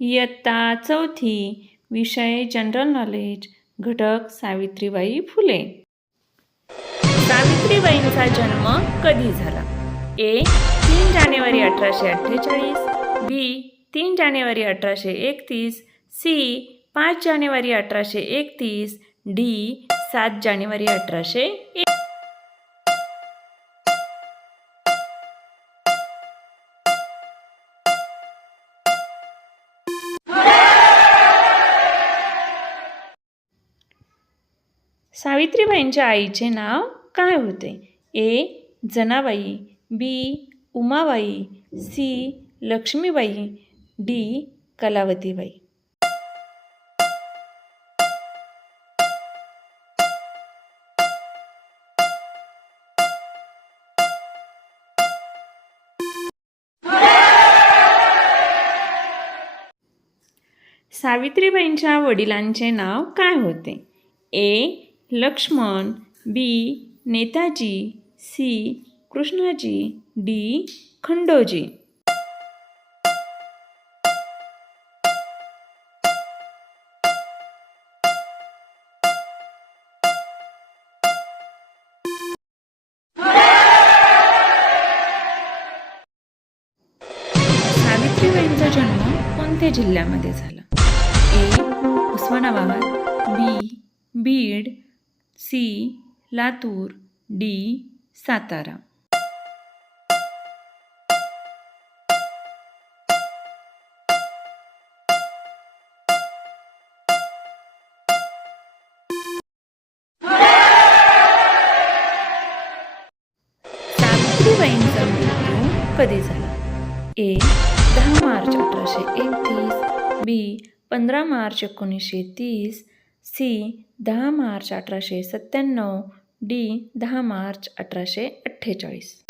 इयत्ता चौथी, विषय जनरल नॉलेज, घटक सावित्रीबाई फुले. सावित्रीबाईंचा जन्म कधी झाला? ए. 3 जानेवारी 1848, बी. 3 जानेवारी 1831, सी. 5 जानेवारी 1831, डी. 7 जानेवारी 1801. सावित्रीबाईंच्या आईचे नाव काय होते? ए. जनाबाई, बी. उमाबाई, सी. लक्ष्मीबाई, डी. कलावतीबाई. सावित्रीबाईंच्या वडिलांचे नाव काय होते? ए. लक्ष्मण, बी. नेताजी, सी. कृष्णाजी, डी. खंडोजी. सावित्रीबाईंचा जन्म कोणत्या जिल्ह्यामध्ये झाला? ए. उस्मानाबाद, बी. बीड, सी. लातूर, डी. सातारा. सावित्रीबाईंचा मृत्यू कधी झाला? ए. 10 मार्च 1831, बी. 15 मार्च 1930, सी. 10 मार्च 1897, डी. 10 मार्च 1848.